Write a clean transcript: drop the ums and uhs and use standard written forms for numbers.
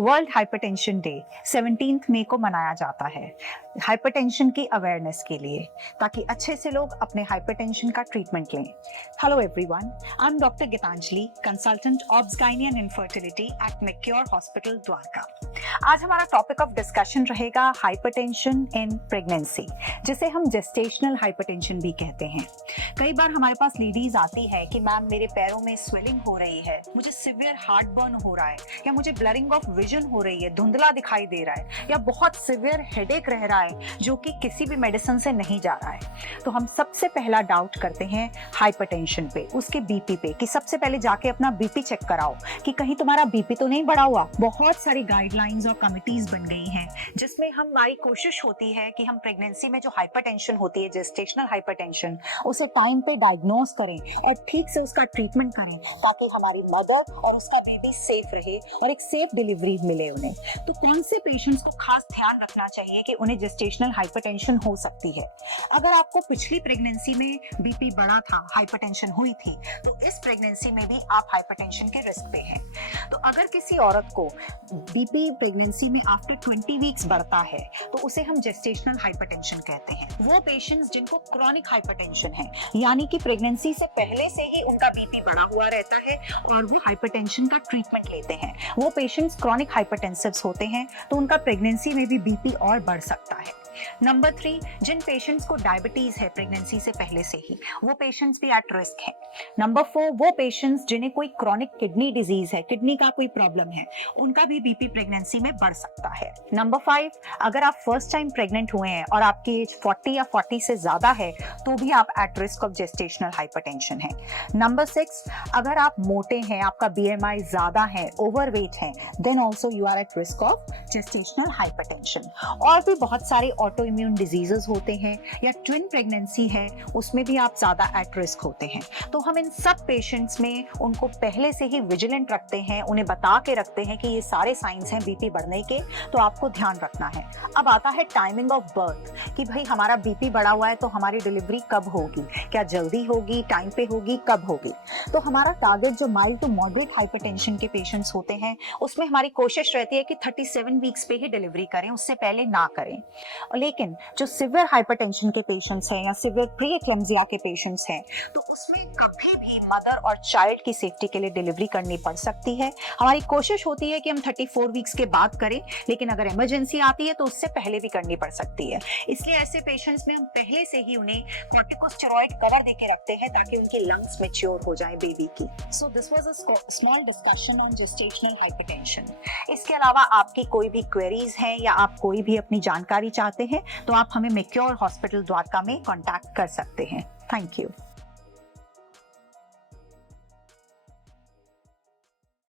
World hypertension day 17 मई को मनाया जाता है हाइपरटेंशन की अवेयरनेस के लिए, ताकि अच्छे से लोग अपने हाइपरटेंशन का ट्रीटमेंट लें। Hello everyone, I am doctor Gitanjali, consultant obs gynae and infertility at Macure hospital Dwarka. आज हमारा टॉपिक ऑफ डिस्कशन रहेगा हाइपरटेंशन इन प्रेगनेंसी, जिसे हम जेस्टेशनल हाइपरटेंशन भी कहते हैं। कई बार हमारे पास लेडीज आती है कि मैम मेरे पैरों में स्वेलिंग हो रही है, मुझे सिवियर हार्ट बर्न हो रहा है, या मुझे ब्लरिंग ऑफ विजन हो रही है, धुंधला दिखाई दे रहा है, या बहुत सिवियर हेडेक रह रहा है जो कि किसी भी मेडिसिन से नहीं जा रहा है। तो हम सबसे पहला डाउट करते हैं हाइपरटेंशन पे, उसके बीपी पे, कि सबसे पहले जाके अपना बीपी चेक कराओ कि कहीं तुम्हारा बीपी तो नहीं बढ़ा हुआ। बहुत सारी गाइडलाइंस और कमिटीज बन गई हैं जिसमें हमारी कोशिश होती है कि हम प्रेगनेंसी में जो हाइपरटेंशन होती है, जेस्टेशनल हाइपरटेंशन, उसे टाइम पे डायग्नोज करें और ठीक से उसका ट्रीटमेंट करें, ताकि हमारी मदर और उसका बेबी सेफ रहे और एक सेफ डिलीवरी मिले उन्हें। तो कौन से पेशेंट्स को खास ध्यान रखना चाहिए कि उन्हें जेस्टेशनल हाइपरटेंशन हो सकती है? अगर आपको पिछली प्रेगनेंसी में बीपी बढ़ा था, हाइपरटेंशन हुई थी, तो इस प्रेगनेंसी में भी आप हाइपरटेंशन के रिस्क पे हैं। तो अगर किसी औरत को बीपी प्रेगनेंसी में आफ्टर 20 वीक्स बढ़ता है, तो उसे हम जेस्टेशनल हाइपरटेंशन कहते हैं। वो पेशेंट्स जिनको क्रॉनिक हाइपरटेंशन है, यानी कि प्रेगनेंसी से पहले से ही उनका बीपी बढ़ा हुआ रहता है और वो हाइपरटेंशन का ट्रीटमेंट लेते हैं, वो पेशेंट्स क्रॉनिक हाइपरटेंसिव्स होते हैं, तो उनका प्रेगनेंसी में भी बीपी और बढ़ सकता है। नंबर 3, जिन पेशेंट्स को डायबिटीज है प्रेगनेंसी से पहले से ही, वो पेशेंट्स भी एट रिस्क हैं। नंबर 4, वो पेशेंट्स जिन्हें कोई क्रॉनिक किडनी डिजीज है, किडनी का कोई प्रॉब्लम है, उनका भी बीपी प्रेगनेंसी में बढ़ सकता है। नंबर 5, अगर आप फर्स्ट टाइम प्रेग्नेंट हुए हैं और आपकी एज 40 या 40 से ज्यादा है, तो भी आप eight risk of gestational hypertension है। नंबर 6, अगर आप मोटे हैं, आपका BMI ज्यादा है, ओवरवेट है, then also you are at risk of gestational hypertension. और भी बहुत सारे ऑटो इम्यून डिजीजेस होते हैं, या ट्विन प्रेगनेंसी है, उसमें भी आप ज्यादा एट रिस्क होते हैं। तो हम इन सब पेशेंट्स में उनको पहले से ही विजिलेंट रखते हैं, उन्हें बता के रखते हैं कि ये सारे साइंस हैं बीपी बढ़ने के, तो आपको ध्यान रखना है। अब आता है टाइमिंग ऑफ बर्थ, कि भाई हमारा बीपी बढ़ा हुआ है तो हमारी डिलीवरी कब होगी, क्या जल्दी होगी, टाइम पे होगी, कब होगी? तो हमारा टारगेट जो माइल्ड टू मॉडरेट हाइपरटेंशन के पेशेंट्स होते हैं, उसमें हमारी कोशिश रहती है कि 37 वीक्स पे ही डिलीवरी करें, उससे पहले ना करें। लेकिन जो सिवियर हाइपरटेंशन के पेशेंट्स हैं या सिवियर प्री एक्लेम्सिया के पेशेंट्स हैं, तो उसमें कभी भी मदर और चाइल्ड की सेफ्टी के लिए डिलीवरी करनी पड़ सकती है। हमारी कोशिश होती है कि हम 34 वीक्स के बाद करें, लेकिन अगर इमरजेंसी आती है तो उससे पहले भी करनी पड़ सकती है। इसलिए ऐसे पेशेंट्स में हम पहले से ही उन्हें कॉर्टिकोस्टेरॉइड कवर देके रखते हैं, ताकि उनकी लंग्स मैच्योर हो जाए बेबी की। So this was a small discussion on gestational hypertension. इसके अलावा आपकी कोई भी क्वेरीज हैं या आप कोई भी अपनी जानकारी चाहते हैं, तो आप हमें मैक्योर हॉस्पिटल द्वारका में कॉन्टैक्ट कर सकते हैं। Thank you.